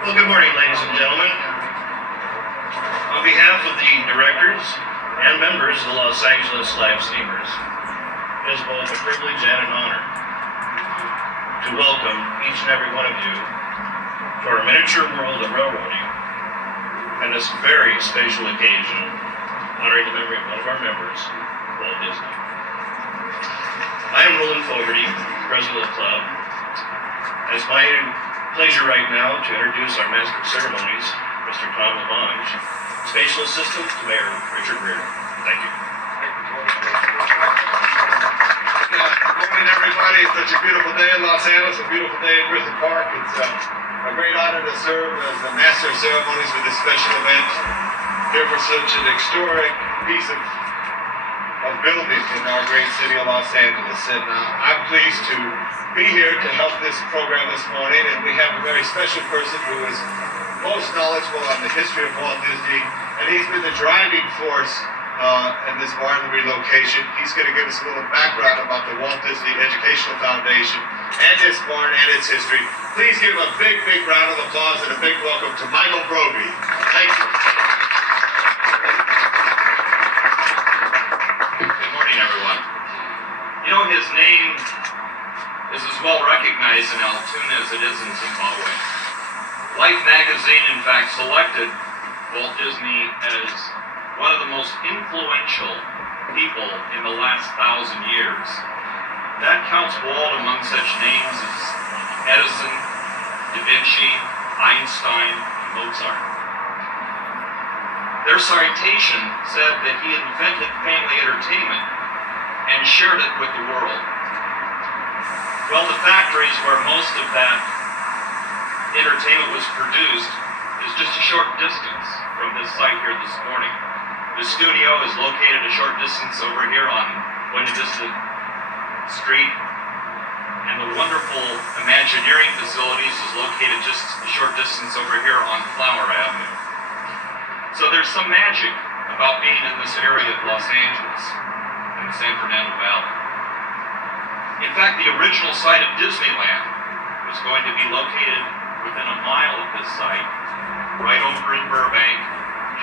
Well, good morning, ladies and gentlemen. On behalf of the directors and members of the Los Angeles Live Steamers, it is both a privilege and an honor to welcome each and every one of you to our miniature world of railroading and this very special occasion honoring the memory of one of our members, Walt Disney. I am Roland Fogarty, president of the club. It's my pleasure right now to introduce our master of ceremonies, Mr. Tom Lamonge, Special Assistant to Mayor Richard Reardon. Thank you. Good morning, everybody. It's such a beautiful day in Los Angeles, a beautiful day in Griffith Park. It's a great honor to serve as the master of ceremonies for this special event here for such an historic piece of building in our great city of Los Angeles. And I'm pleased to be here to help this program this morning, and we have a very special person who is most knowledgeable on the history of Walt Disney, and he's been the driving force in this barn relocation. He's going to give us a little background about the Walt Disney Educational Foundation and this barn and its history. Please give him a big, big round of applause and a big welcome to Michael Broby. Thank you. Good morning, everyone. You know, his name is as well recognized in Altoona as it is in Zimbabwe. Life magazine, in fact, selected Walt Disney as one of the most influential people in the last 1,000 years. That counts Walt among such names as Edison, Da Vinci, Einstein, and Mozart. Their citation said that he invented family entertainment and shared it with the world. Well, the factories where most of that entertainment was produced is just a short distance from this site here this morning. The studio is located a short distance over here on Buena Vista Street, and the wonderful Imagineering facilities is located just a short distance over here on Flower Avenue. So there's some magic about being in this area of Los Angeles and the San Fernando Valley. In fact, the original site of Disneyland was going to be located within a mile of this site, right over in Burbank,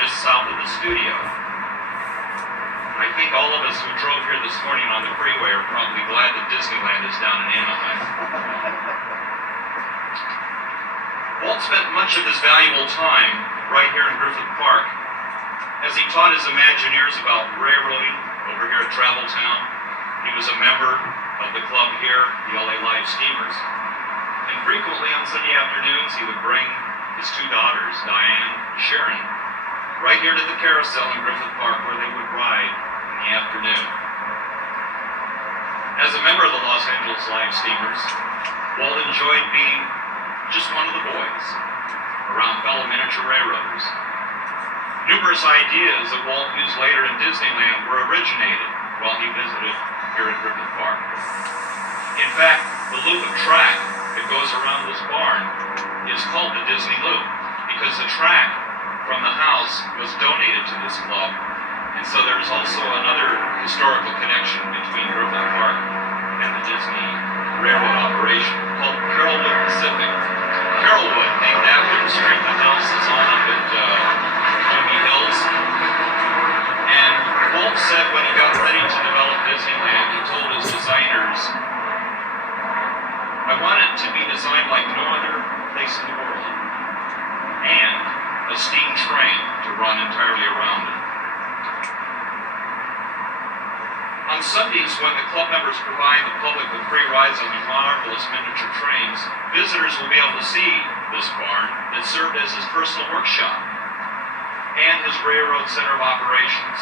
just south of the studio. I think all of us who drove here this morning on the freeway are probably glad that Disneyland is down in Anaheim. Walt spent much of his valuable time right here in Griffith Park as he taught his Imagineers about railroading over here at Travel Town. He was a member of the club here, the LA Live Steamers. And frequently on Sunday afternoons, he would bring his two daughters, Diane and Sharon, right here to the carousel in Griffith Park where they would ride in the afternoon. As a member of the Los Angeles Live Steamers, Walt enjoyed being just one of the boys around fellow miniature railroaders. Numerous ideas that Walt used later in Disneyland were originated while he visited here at Griffith Park. In fact, the loop of track that goes around this barn is called the Disney Loop because the track from the house was donated to this club, and so there's also another historical connection between Griffith Park and the Disney Railroad operation called Carrollwood Pacific. Carrollwood, named after the street the house is on up at Holmby Hills. And Walt said when he got ready to develop Disneyland, he told his designers, "I want it to be designed like no other place in the world, and a steam train to run entirely around it." On Sundays, when the club members provide the public with free rides on the marvelous miniature trains, visitors will be able to see this barn that served as his personal workshop and his railroad center of operations.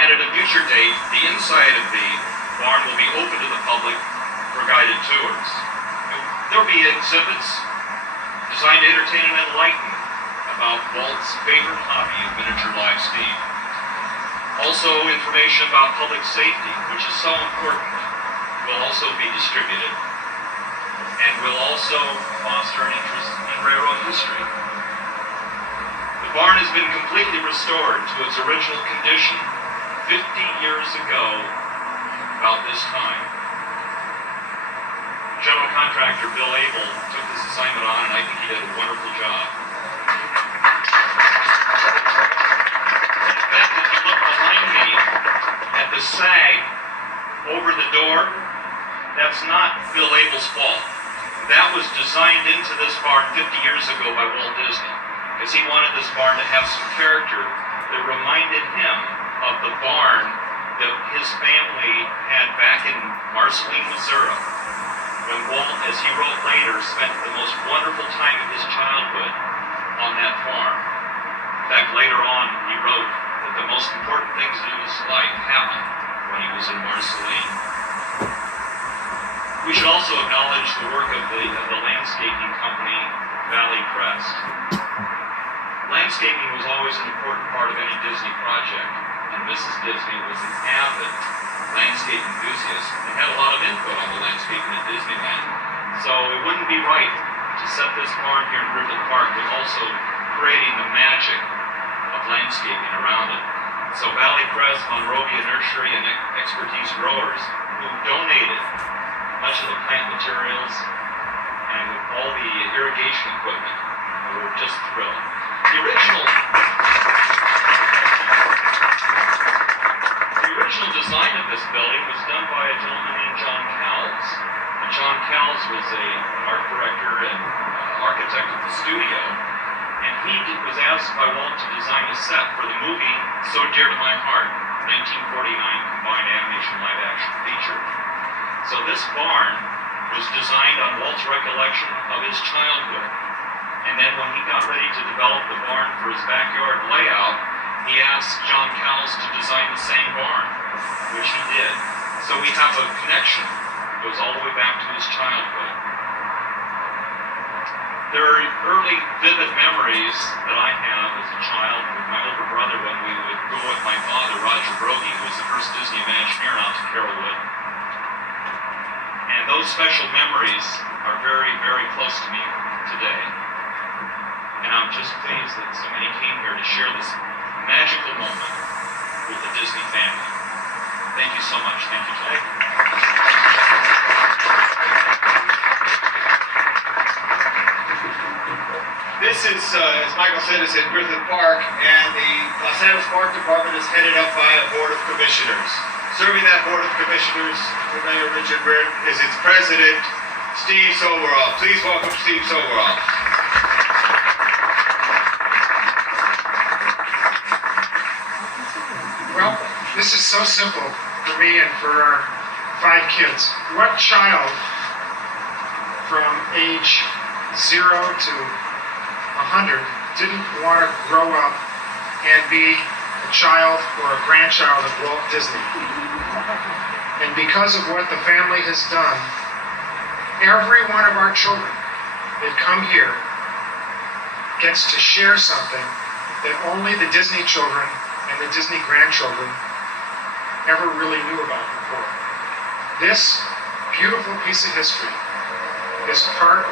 And at a future date, the inside of the barn will be open to the public for guided tours. There will be exhibits designed to entertain and enlighten about Walt's favorite hobby of miniature live steam. Also, information about public safety, which is so important, will also be distributed and will also foster an interest in railroad history. The barn has been completely restored to its original condition 50 years ago, about this time. General contractor Bill Abel took this assignment on, and I think he did a wonderful job. The sag over the door, that's not Bill Abel's fault. That was designed into this barn 50 years ago by Walt Disney because he wanted this barn to have some character that reminded him of the barn that his family had back in Marceline, Missouri, when Walt, as he wrote later, spent the most wonderful time of his childhood on that farm. In fact, later on, he wrote that the most important things in his life happened when he was in Marceline. We should also acknowledge the work of the landscaping company, Valley Crest. Landscaping was always an important part of any Disney project, and Mrs. Disney was an avid landscape enthusiast and had a lot of input on the landscaping at Disneyland. So it wouldn't be right to set this barn here in Griffith Park with also creating the magic of landscaping around it. So Valley Crest, Monrovia Nursery, and Expertise Growers, who donated much of the plant materials and all the irrigation equipment, were just thrilled. The original design of this building was done by a gentleman named John Cowles. And John Cowles was an art director and architect of the studio. And he was asked by Walt to design a set for the movie So Dear to My Heart, 1949 combined animation live action feature. So this barn was designed on Walt's recollection of his childhood. And then when he got ready to develop the barn for his backyard layout, he asked John Cowles to design the same barn, which he did. So we have a connection that goes all the way back to his childhood. There are early, vivid memories that I have as a child with my older brother when we would go with my father, Roger Brody, who was the first Disney Imagineer, out to Carrollwood. And those special memories are very, very close to me today. And I'm just pleased that so many came here to share this magical moment with the Disney family. Thank you so much. Thank you, Jack. This is, as Michael said, is at Griffith Park, and the Los Angeles Park Department is headed up by a board of commissioners. Serving that board of commissioners for Mayor Richard Britt is its president, Steve Soberall. Please welcome Steve Soberall. Well, this is so simple for me and for our 5 kids. What child from age 0 to 100 didn't want to grow up and be a child or a grandchild of Walt Disney. And because of what the family has done, every one of our children that come here gets to share something that only the Disney children and the Disney grandchildren ever really knew about before. This beautiful piece of history is part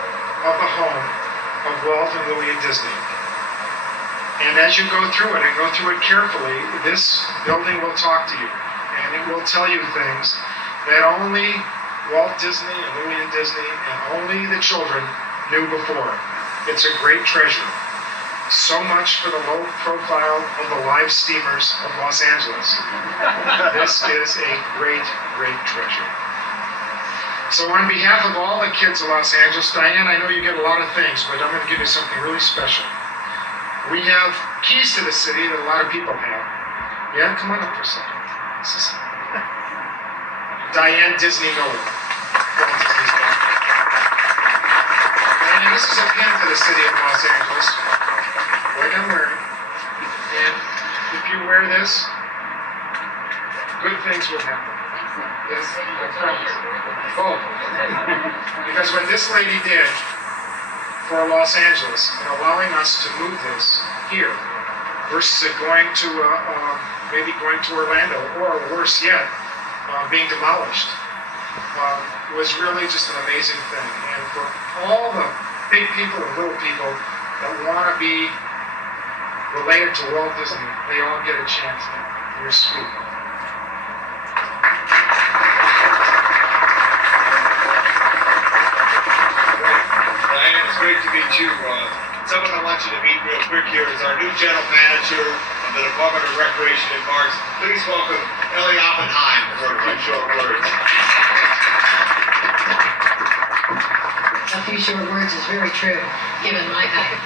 of the home of Walt and Lillian Disney. And as you go through it and go through it carefully, this building will talk to you. And it will tell you things that only Walt Disney and Lillian Disney and only the children knew before. It's a great treasure. So much for the low profile of the live steamers of Los Angeles. This is a great, great treasure. So on behalf of all the kids of Los Angeles, Diane, I know you get a lot of things, but I'm going to give you something really special. We have keys to the city that a lot of people have. Yeah, come on up for a second. This is Diane Disney Miller. Walt Disney's daughter. And this is a pin for the city of Los Angeles, like I'm wearing. And if you wear this, good things will happen. Yes, I promise. Oh, because what this lady did for Los Angeles and allowing us to move this here versus it going to maybe going to Orlando, or worse yet, being demolished, was really just an amazing thing. And for all the big people and little people that want to be related to Walt Disney, they all get a chance now. You're sweet. Diane, it's great to meet you. Someone I want you to meet real quick here is our new general manager of the Department of Recreation and Parks. Please welcome Ellie Oppenheim for a few short words. A few short words is very true, given my height.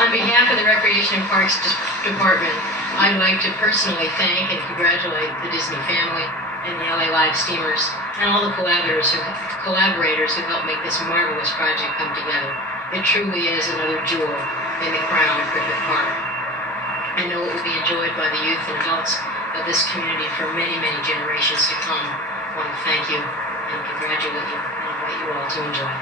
On behalf of the Recreation and Parks Department, I'd like to personally thank and congratulate the Disney family and the LA Live Steamers and all the collaborators who helped make this marvelous project come together. It truly is another jewel in the crown of Griffith Park. I know it will be enjoyed by the youth and adults of this community for many, many generations to come. I want to thank you and congratulate you and invite you all to enjoy.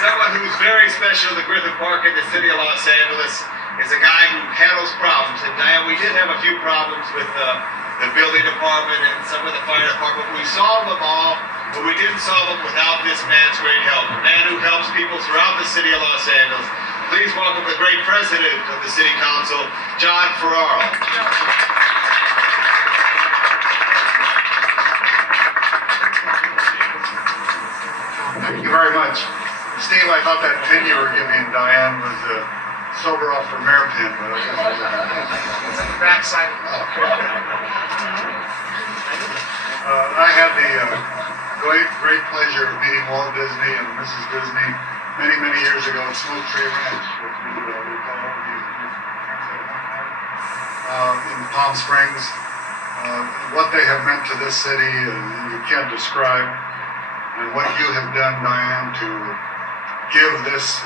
Someone who's very special to Griffith Park in the city of Los Angeles is a guy who handles problems. And Diane, we did have a few problems with the building department and some of the fire department. We solved them all, but we didn't solve them without this man's great help. A man who helps people throughout the city of Los Angeles. Please welcome the great president of the city council, John Ferraro. Thank you very much. Steve, I thought that pin you were giving Diane was sober off her mayor pin, but I guess It's on the backside. I had the great pleasure of meeting Walt Disney and Mrs. Disney many years ago at Smoke Tree Ranch, which we recall in Palm Springs. What they have meant to this city, you can't describe, and what you have done, Diane, to give this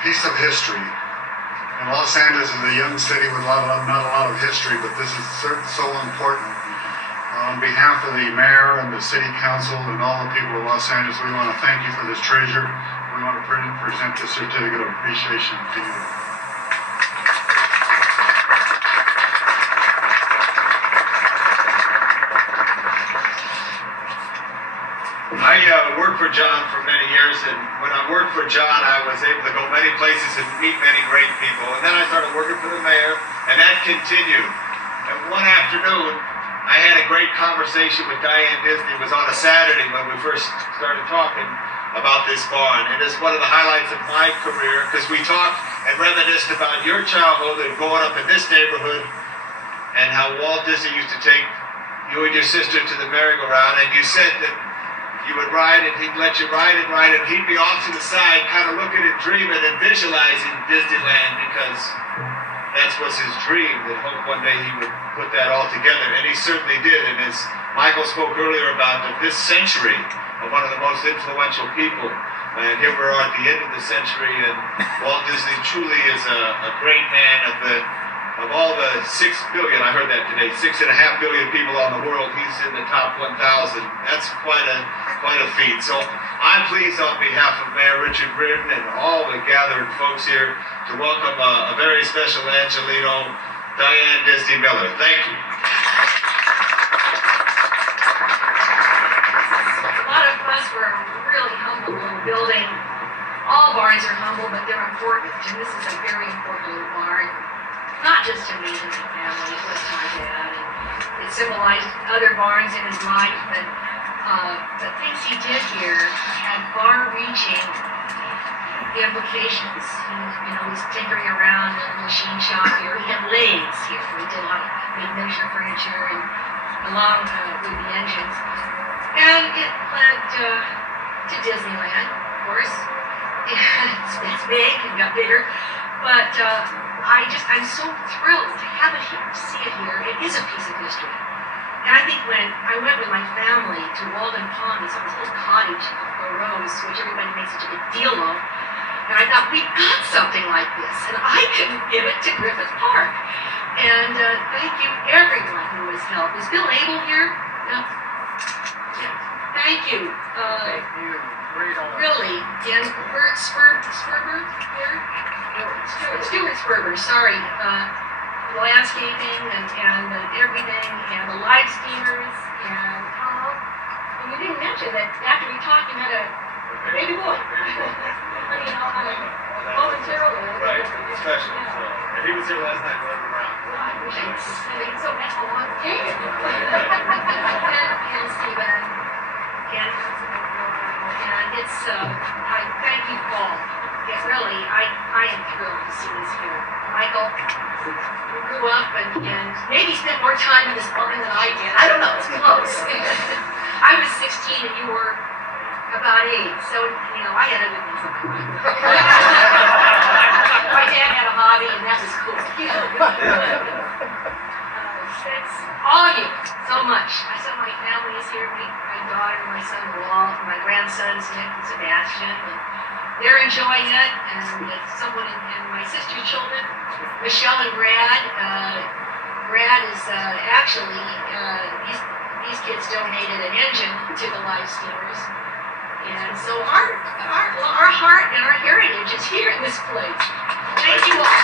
piece of history. And Los Angeles is a young city with not a lot of history, but this is so important. On behalf of the mayor and the city council and all the people of Los Angeles, we want to thank you for this treasure. We want to present this certificate of appreciation to you. I worked for John for many years, and when I worked for John, I was able to go many places and meet many great people. And then I started working for the mayor, and that continued. And one afternoon, I had a great conversation with Diane Disney. It was on a Saturday when we first started talking about this barn. And it's one of the highlights of my career, because we talked and reminisced about your childhood and growing up in this neighborhood, and how Walt Disney used to take you and your sister to the merry-go-round, and you said that you would ride and he'd let you ride, and he'd be off to the side kind of looking and dreaming and visualizing Disneyland, because that's what's his dream, that hope one day he would put that all together, and he certainly did. And as Michael spoke earlier about this century of one of the most influential people, And here we are at the end of the century, and Walt Disney truly is a great man of all the 6 billion, I heard that today, 6.5 billion people on the world, he's in the top 1,000. That's quite a feat. So I'm pleased on behalf of Mayor Richard Reardon and all the gathered folks here to welcome a very special Angelino, Diane Disney Miller. Thank you. A lot of us were really humble little building. All barns are humble, but they're important, and this is a very important little barn. Not just to me and my family, it was to my dad, and it symbolized other barns in his life, but the things he did here had far-reaching implications. He's tinkering around in a machine shop here. He had lathes here. We did a lot of miniature furniture and along with the engines. And it led to Disneyland, of course. It's big and got bigger, but I'm so thrilled to have it here, to see it here. It is a piece of history. And I think when I went with my family to Walden Pond, it's this little cottage of Rose, which everybody makes such a big deal of, and I thought, we've got something like this, and I couldn't give it to Griffith Park. And thank you everyone who has helped. Is Bill Abel here? No? Yeah. Thank you. Thank you. Great honor. Really. And Bert Sperber here? Stuart Sperber, sorry. Landscaping and everything, and the live steamers, and you didn't mention that after we talked, you had a baby boy. I mean, momentarily. Right, special. So, and he was here last night running around. So that's a lot of cake. And Stephen, and it's, I thank you all. It really, I am thrilled to see this here. Michael, who grew up and maybe spent more time in this barn than I did. I don't know, it's close. I was 16 and you were about 8, so, I had other things on my mind. My dad had a hobby and that was cool. Thanks, all of you, so much. I saw my family is here, my daughter, my son Walt, and my grandsons Nick and Sebastian, and they're enjoying it, and my sister's children, Michelle and Brad. Brad is actually, these kids donated an engine to the live steamers. And so our heart and our heritage is here in this place. Thank you all.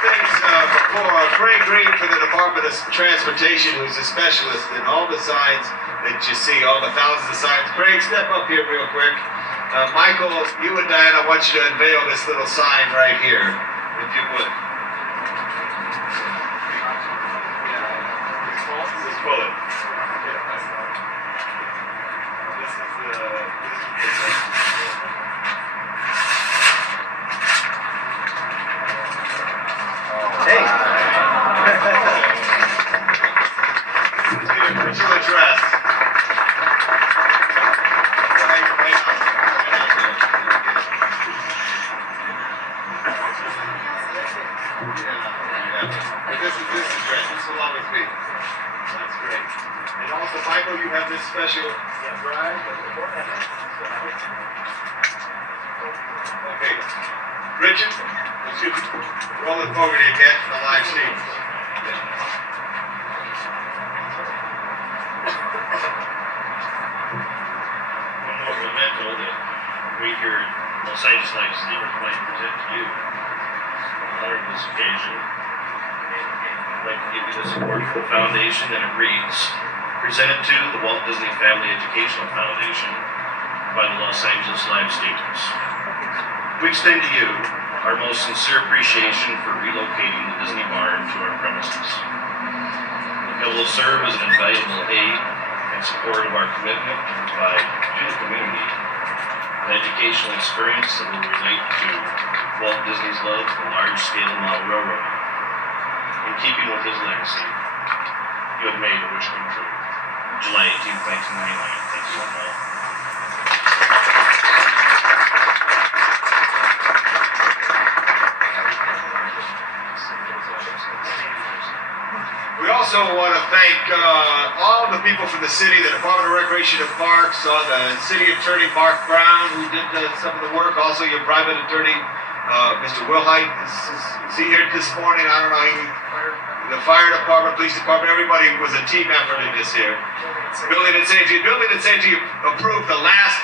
Things before Craig Green for the Department of Transportation, who's a specialist in all the signs that you see, all the thousands of signs. Craig, step up here real quick. Michael, you and Diane, I want you to unveil this little sign right here, if you would. Just pull it. This is Hey! Let's get a official address. This is address. This is along with me. That's great. And also, Michael, you have this special drive. Okay. Richard, excuse me. Rolling forward again for the live stream. One more memento that we here at Los Angeles Live Steamers would like to present to you. On this occasion, I'd like to give you the support for the foundation, and it reads, presented to the Walt Disney Family Educational Foundation by the Los Angeles Live Steamers. We extend to you our most sincere appreciation for relocating the Disney barn to our premises. It will serve as an invaluable aid and support of our commitment to provide to the community an educational experience that will relate to Walt Disney's love for large-scale model railroading. In keeping with his legacy, you have made a wish come true. July 18, 1999. Thank you all. We also want to thank all the people from the city, the Department of Recreation and Parks, the city attorney Mark Brown, who did some of the work. Also, your private attorney, Mr. Wilhite, is he here this morning? I don't know. The fire department, police department, everybody was a team effort in this here. Building and safety approved the last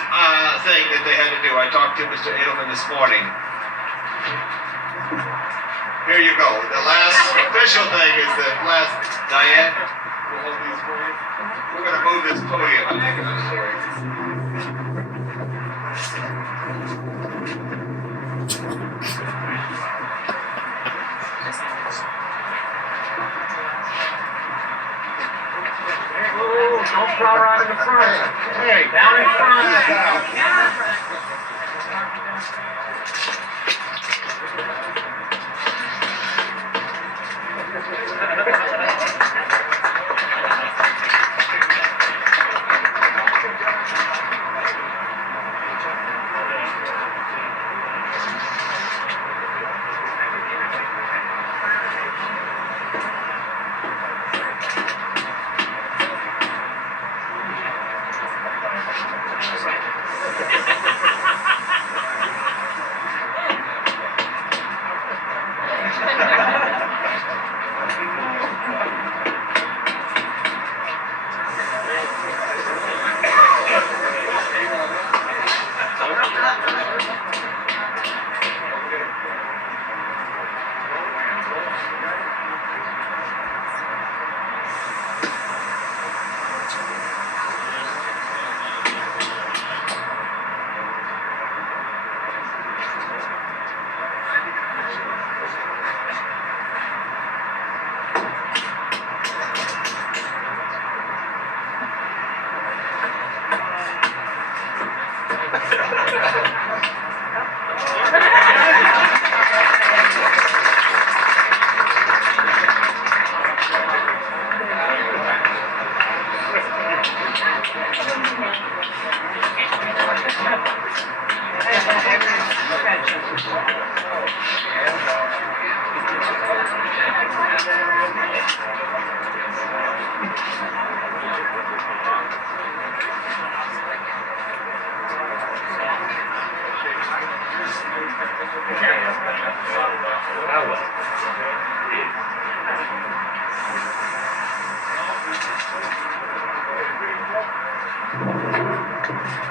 thing that they had to do. I talked to Mr. Edelman this morning. Here you go. The last official thing is the last. Diane, we'll hold these for you. We're going to move this podium. Don't crawl right in the front. Hey, down in front.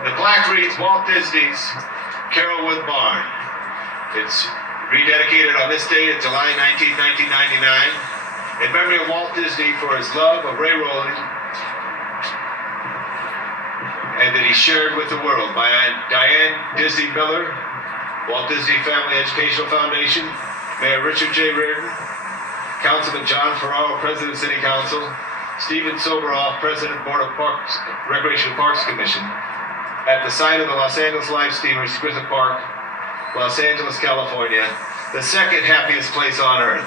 The plaque reads Walt Disney's Carolwood Barn. It's rededicated on this day in July 19, 1999 in memory of Walt Disney for his love of railroading and that he shared with the world. By Diane Disney Miller, Walt Disney Family Educational Foundation, Mayor Richard J. Reardon, Councilman John Ferraro, President of City Council, Stephen Soberoff, President, Board of Parks, Recreation and Parks Commission, at the site of the Los Angeles Live Steamers, Griffith Park, Los Angeles, California, the second happiest place on earth.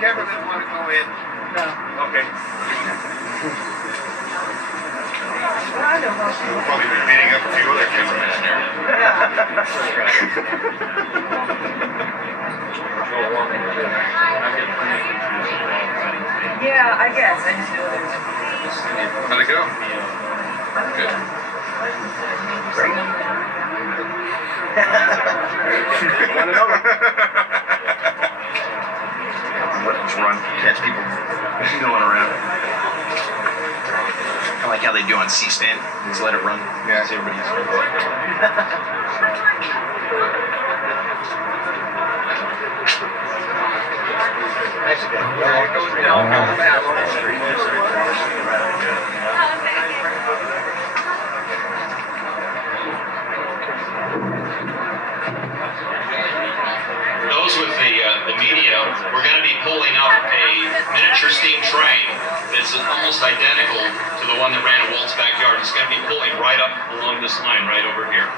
Cameraman want to go in? No. Okay. We'll probably be meeting up a few other cameramen there. Yeah, I guess. I just know there's. How'd it go? Good. Let's run, catch people going around. Kind of like how they do on C-SPAN. Just let it run. Yeah. See everybody's. Those with the media, we're going to be pulling up a miniature steam train that's almost identical to the one that ran in Walt's backyard. It's going to be pulling right up along this line right over here.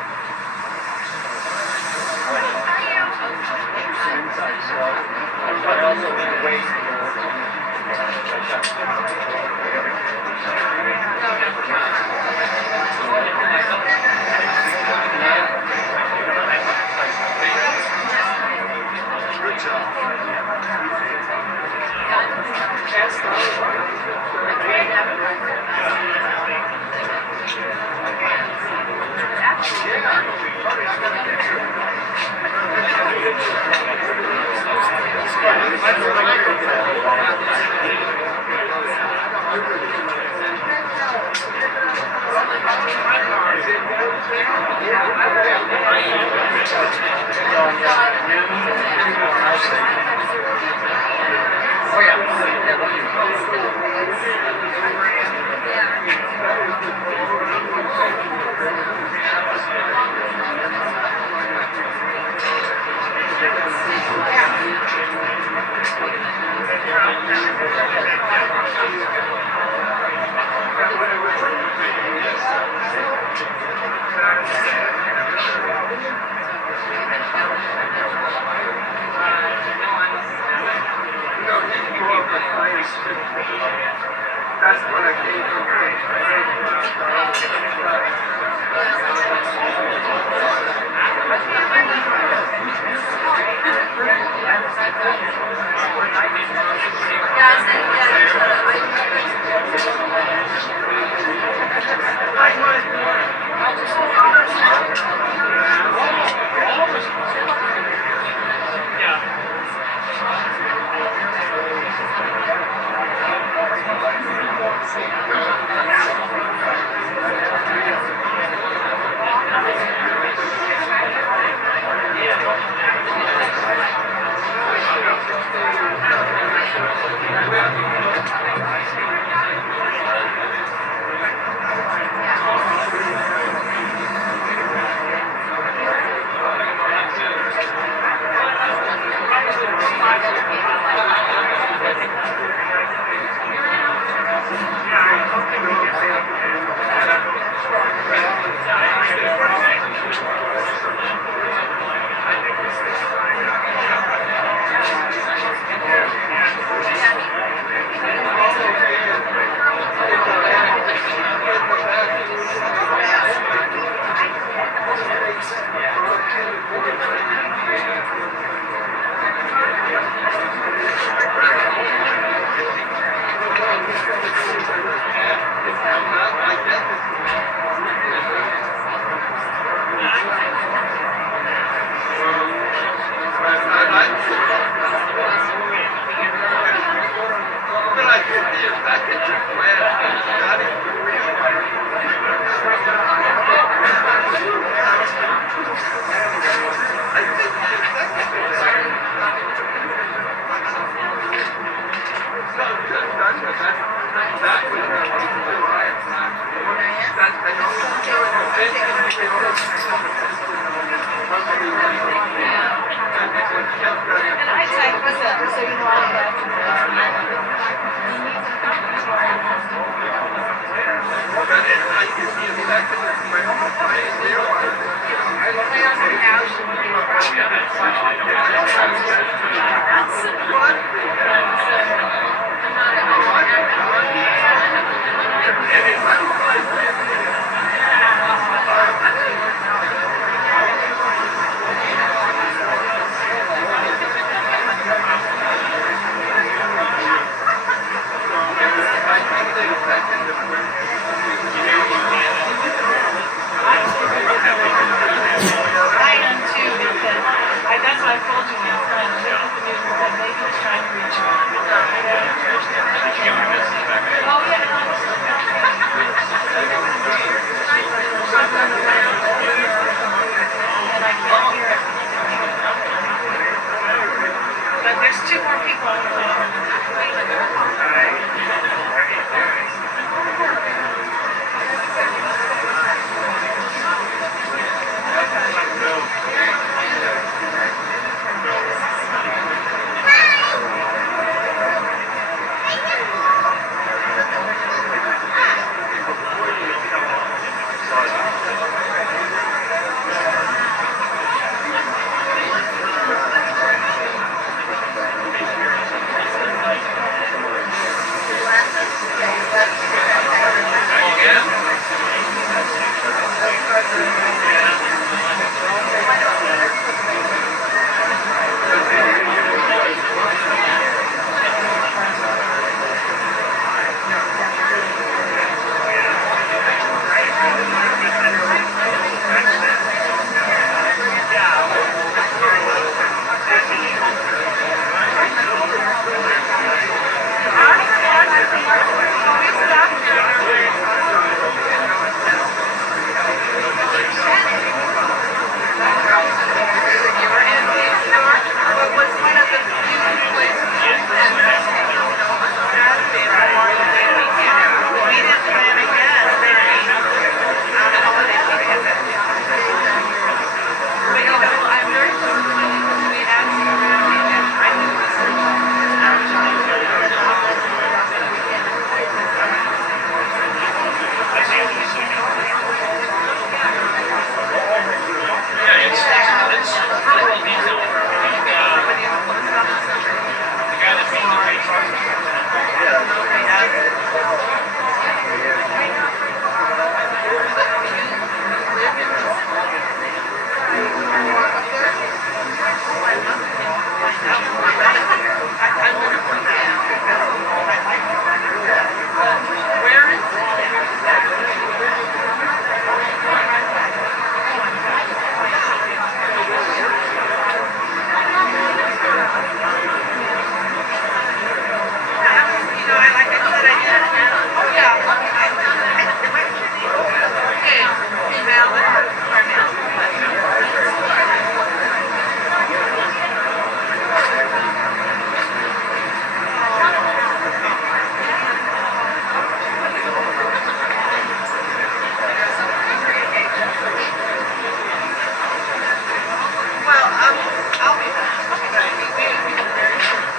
You're